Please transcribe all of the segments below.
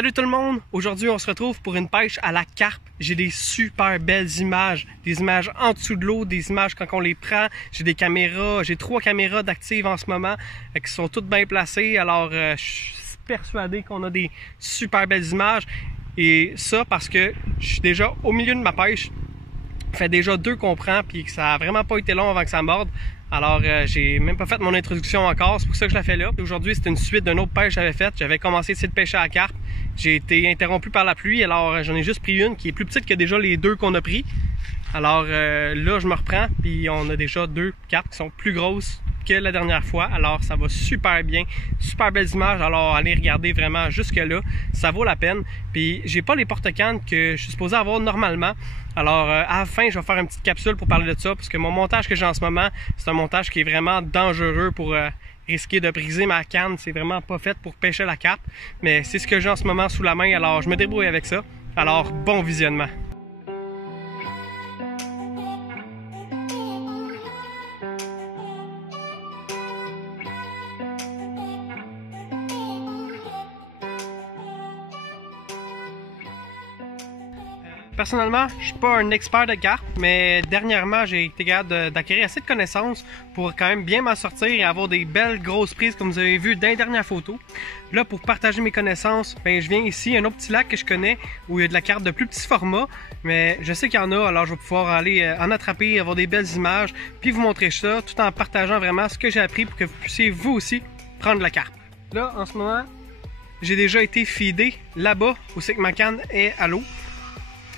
Salut tout le monde! Aujourd'hui, on se retrouve pour une pêche à la carpe. J'ai des super belles images, des images en dessous de l'eau, des images quand on les prend. J'ai des caméras, j'ai 3 caméras d'actives en ce moment qui sont toutes bien placées. Alors, je suis persuadé qu'on a des super belles images. Et ça parce que je suis déjà au milieu de ma pêche. Ça fait déjà 2 qu'on prend, puis que ça a vraiment pas été long avant que ça morde. Alors, j'ai même pas fait mon introduction encore, c'est pour ça que je la fais là. Aujourd'hui, c'est une suite d'une autre pêche que j'avais faite. J'avais commencé à essayer de pêcher à la carpe. J'ai été interrompu par la pluie, alors j'en ai juste pris une qui est plus petite que déjà les 2 qu'on a pris. Alors là, je me reprends, puis on a déjà 2 carpes qui sont plus grosses que la dernière fois. Alors, ça va super bien, super belles images. Alors, allez regarder vraiment jusque-là, ça vaut la peine. Puis, j'ai pas les porte-cannes que je suis supposé avoir normalement. Alors, à la fin, je vais faire une petite capsule pour parler de ça, parce que mon montage que j'ai en ce moment, c'est un montage qui est vraiment dangereux pour risquer de briser ma canne. C'est vraiment pas fait pour pêcher la carpe, mais c'est ce que j'ai en ce moment sous la main, alors je me débrouille avec ça. Alors, bon visionnement! Personnellement, je suis pas un expert de carpe, mais dernièrement, j'ai été capable d'acquérir assez de connaissances pour quand même bien m'en sortir et avoir des belles grosses prises comme vous avez vu dans les dernières photos. Là, pour partager mes connaissances, ben, je viens ici, un autre petit lac que je connais où il y a de la carpe de plus petit format, mais je sais qu'il y en a, alors je vais pouvoir aller en attraper, avoir des belles images, puis vous montrer ça tout en partageant vraiment ce que j'ai appris pour que vous puissiez vous aussi prendre de la carpe. Là, en ce moment, j'ai déjà été feedé là-bas où c'est que ma canne est à l'eau.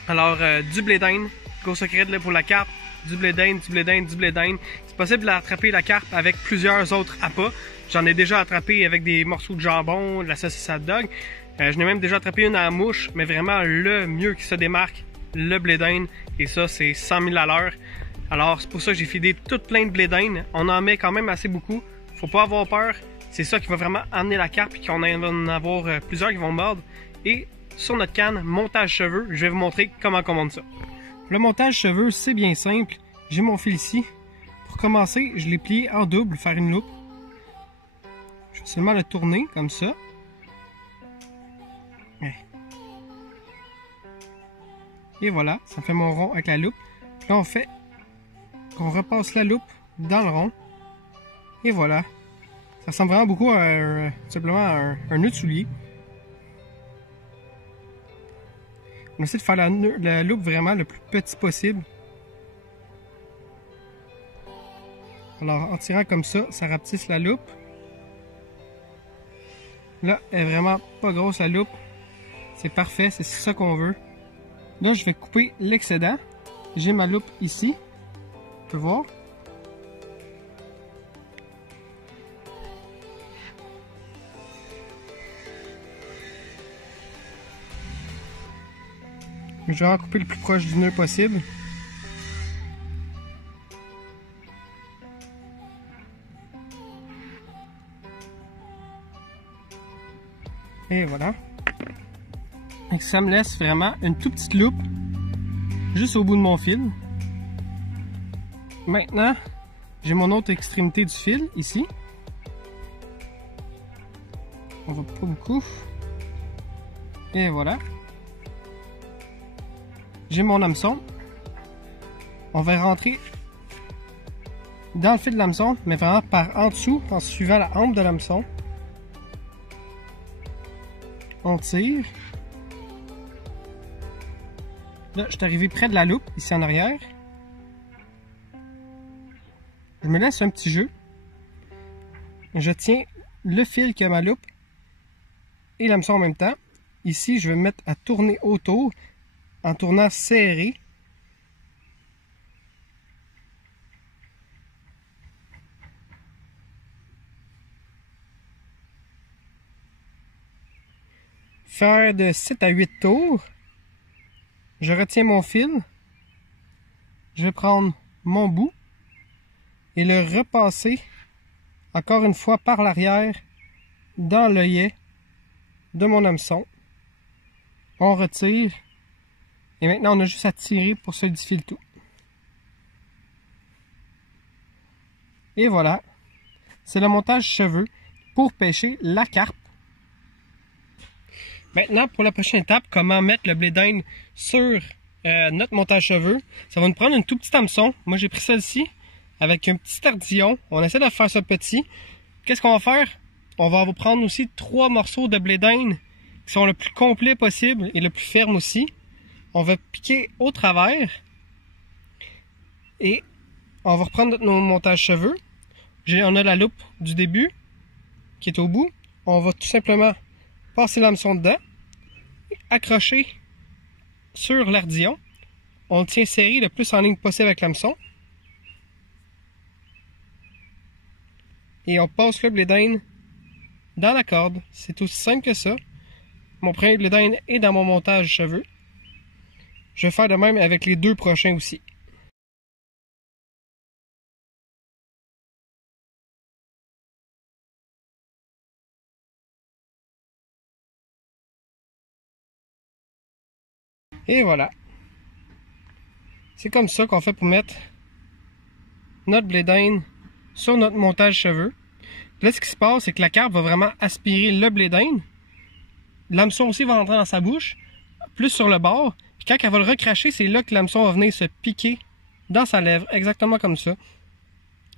Alors, du blé d'Inde, gros secret pour la carpe, du blé d'Inde, du blé d'Inde, du blé d'Inde. C'est possible d'attraper la carpe avec plusieurs autres appâts. J'en ai déjà attrapé avec des morceaux de jambon, de la saucisse hot dog. Je n'ai même déjà attrapé une à la mouche, mais vraiment le mieux qui se démarque, le blé d'Inde. Et ça, c'est 100 000 à l'heure. Alors, c'est pour ça que j'ai feedé tout plein de blé d'Inde. On en met quand même assez beaucoup. Faut pas avoir peur. C'est ça qui va vraiment amener la carpe et qu'on va en avoir plusieurs qui vont mordre. Et sur notre canne, montage cheveux, je vais vous montrer comment on monte ça. Le montage cheveux, c'est bien simple. J'ai mon fil ici. Pour commencer, je l'ai plié en double, faire une loupe. Je vais seulement le tourner comme ça. Et voilà, ça fait mon rond avec la loupe. Puis là, on fait qu'on repasse la loupe dans le rond. Et voilà. Ça ressemble vraiment beaucoup à simplement à un nœud de soulier. On essaie de faire la loupe vraiment le plus petit possible. Alors, en tirant comme ça, ça rapetisse la loupe. Là, elle est vraiment pas grosse la loupe. C'est parfait, c'est ça qu'on veut. Là, je vais couper l'excédent. J'ai ma loupe ici. Tu peux voir. Je vais en couper le plus proche du nœud possible. Et voilà. Et ça me laisse vraiment une toute petite loupe juste au bout de mon fil. Maintenant, j'ai mon autre extrémité du fil ici. On va pas beaucoup. Et voilà. J'ai mon hameçon. On va rentrer dans le fil de l'hameçon, mais vraiment par en dessous, en suivant la hampe de l'hameçon. On tire. Là, je suis arrivé près de la loupe, ici en arrière. Je me laisse un petit jeu. Je tiens le fil qui a ma loupe et l'hameçon en même temps. Ici, je vais me mettre à tourner autour en tournant serré. Faire de 7 à 8 tours. Je retiens mon fil. Je vais prendre mon bout et le repasser encore une fois par l'arrière dans l'œillet de mon hameçon. On retire. Et maintenant, on a juste à tirer pour solidifier le tout. Et voilà, c'est le montage cheveux pour pêcher la carpe. Maintenant, pour la prochaine étape, comment mettre le blé d'Inde sur notre montage cheveux. Ça va nous prendre une tout petite hameçon. Moi, j'ai pris celle-ci avec un petit ardillon. On essaie de faire ça petit. Qu'est-ce qu'on va faire? On va vous prendre aussi 3 morceaux de blé d'Inde qui sont le plus complet possible et le plus ferme aussi. On va piquer au travers et on va reprendre notre montage cheveux. On a la loupe du début qui est au bout. On va tout simplement passer l'hameçon dedans, accrocher sur l'ardillon. On le tient serré le plus en ligne possible avec l'hameçon. Et on passe le blé d'Inde dans la corde. C'est aussi simple que ça. Mon premier blé d'Inde est dans mon montage cheveux. Je vais faire de même avec les 2 prochains aussi. Et voilà. C'est comme ça qu'on fait pour mettre notre blé d'Inde sur notre montage cheveux. Là, ce qui se passe, c'est que la carpe va vraiment aspirer le blé d'Inde. L'hameçon aussi va rentrer dans sa bouche, plus sur le bord. Puis quand elle va le recracher, c'est là que l'hameçon va venir se piquer dans sa lèvre, exactement comme ça.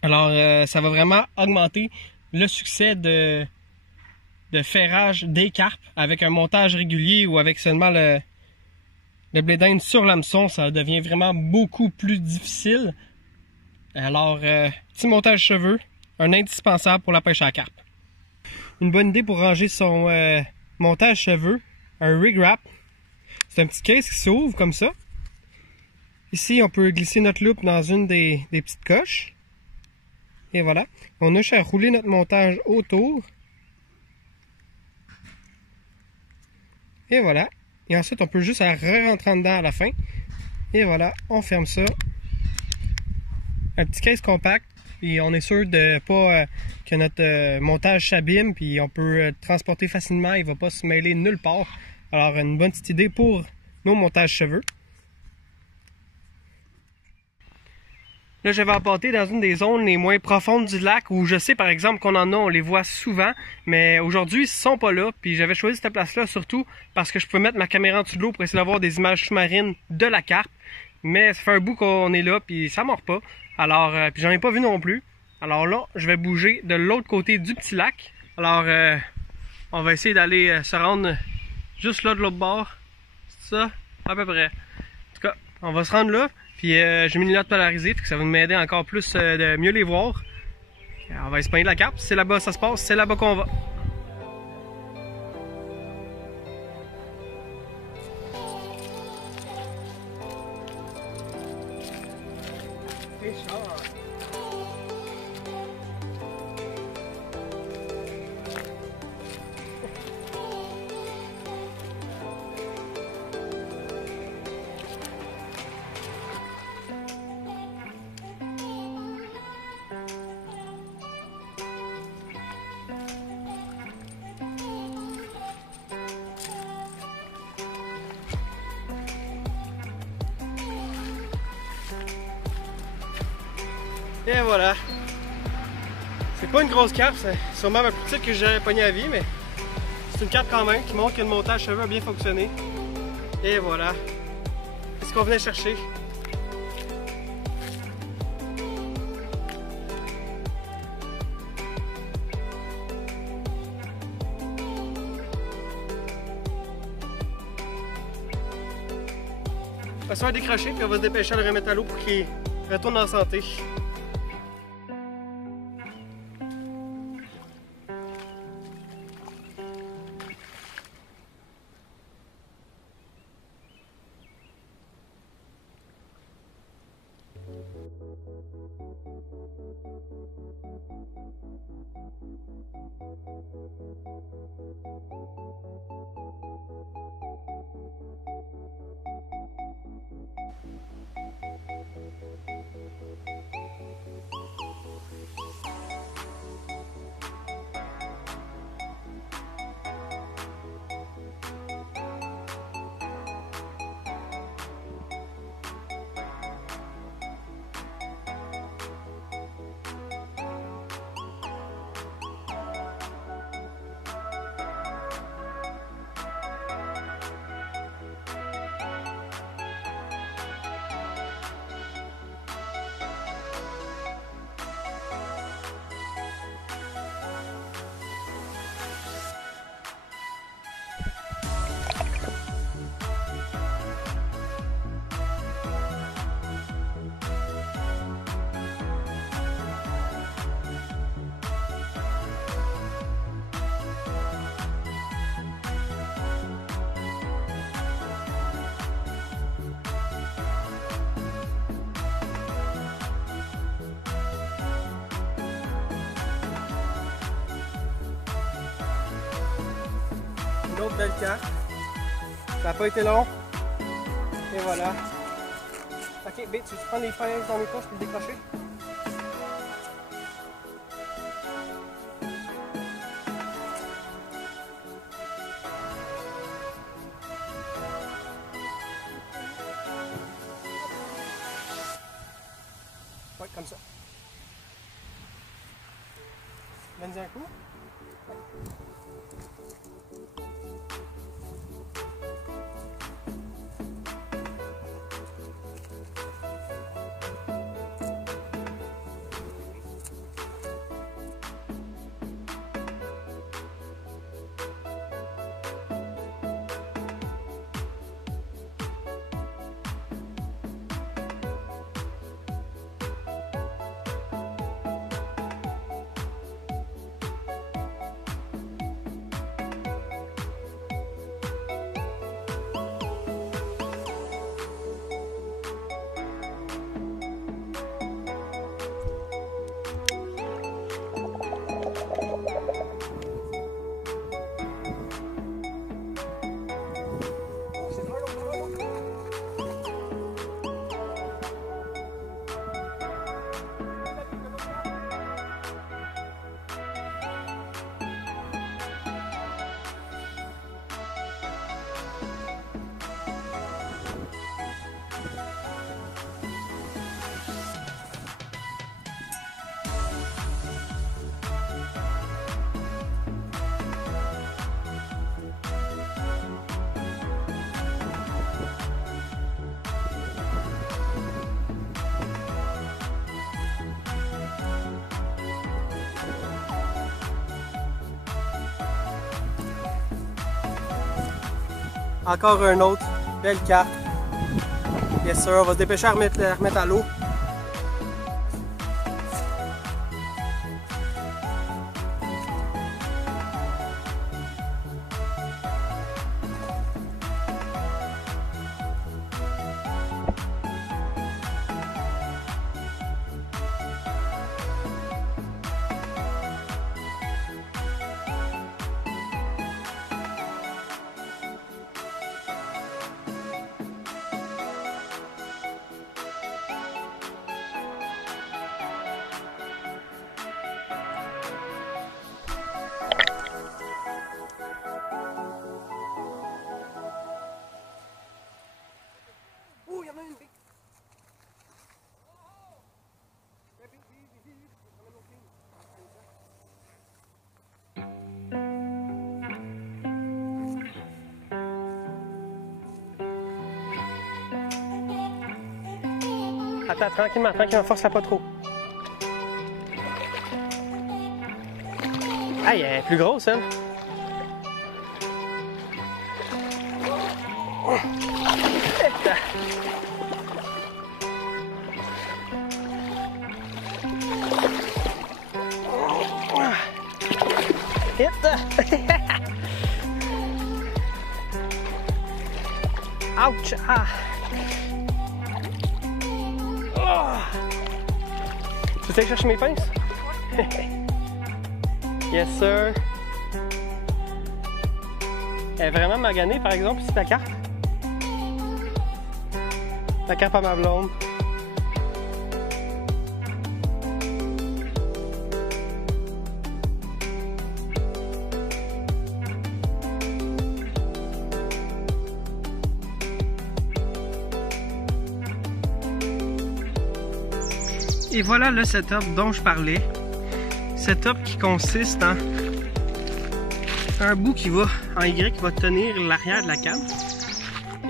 Alors, ça va vraiment augmenter le succès de ferrage des carpes avec un montage régulier ou avec seulement le blé d'Inde sur l'hameçon. Ça devient vraiment beaucoup plus difficile. Alors, petit montage cheveux, un indispensable pour la pêche à la carpe. Une bonne idée pour ranger son montage cheveux, un rig wrap. C'est un petit case qui s'ouvre comme ça. Ici, on peut glisser notre loupe dans une des petites coches. Et voilà. On a juste à rouler notre montage autour. Et voilà. Et ensuite, on peut juste re-rentrer dedans à la fin. Et voilà, on ferme ça. Un petit case compact. Puis on est sûr de pas que notre montage s'abîme. Puis on peut le transporter facilement. Il ne va pas se mêler nulle part. Alors, une bonne petite idée pour nos montages cheveux. Là, je vais apporter dans une des zones les moins profondes du lac où je sais par exemple qu'on en a, on les voit souvent, mais aujourd'hui ils sont pas là. Puis j'avais choisi cette place-là surtout parce que je pouvais mettre ma caméra en dessous de l'eau pour essayer d'avoir des images sous-marines de la carpe. Mais ça fait un bout qu'on est là, puis ça mord pas. Alors, puis j'en ai pas vu non plus. Alors là, je vais bouger de l'autre côté du petit lac. Alors, on va essayer d'aller se rendre juste là de l'autre bord. C'est ça, à peu près. En tout cas, on va se rendre là. Puis j'ai mis une lunettes polarisée, puis ça va m'aider encore plus de mieux les voir. On va espagner la carpe, c'est là-bas ça se passe, c'est là-bas qu'on va. Et voilà. C'est pas une grosse carpe, c'est sûrement ma plus petite que j'aurais pogné à vie, mais c'est une carpe quand même qui montre que le montage cheveux a bien fonctionné. Et voilà. C'est ce qu'on venait chercher. On va se faire décrocher, puis on va se dépêcher à le remettre à l'eau pour qu'il retourne en santé. Une autre belle carte. Ça n'a pas été long. Et voilà. Ok, B, tu prends les pinces dans mes poches pour le décrocher? Ouais, comme ça. Donne-y un coup. Encore un autre, belle carte. Yes sir, on va se dépêcher à remettre à l'eau. Attends, tranquillement, force-la pas trop. Aïe, elle est plus grosse, hein? Ouch! Ah. Oh. Tu veux aller chercher mes pinces? Yes, sir. Elle est vraiment maganée, par exemple, c'est ta carte. Ta carte à ma blonde. Et voilà le setup dont je parlais. Setup qui consiste en un bout qui va en Y qui va tenir l'arrière de la canne.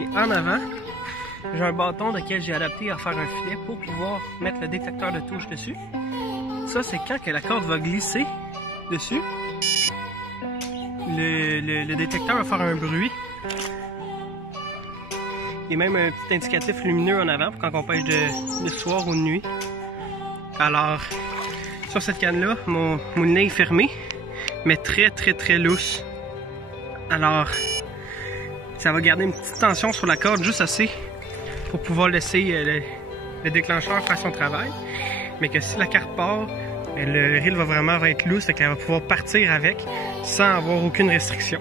Et en avant, j'ai un bâton lequel j'ai adapté à faire un filet pour pouvoir mettre le détecteur de touche dessus. Ça, c'est quand que la corde va glisser dessus. Le détecteur va faire un bruit. Et même un petit indicatif lumineux en avant pour quand on pêche de soir ou de nuit. Alors, sur cette canne-là, mon nez est fermé, mais très lousse. Alors, ça va garder une petite tension sur la corde, juste assez pour pouvoir laisser le déclencheur faire son travail. Mais que si la carte part, le reel va vraiment être loose, donc elle va pouvoir partir avec sans avoir aucune restriction.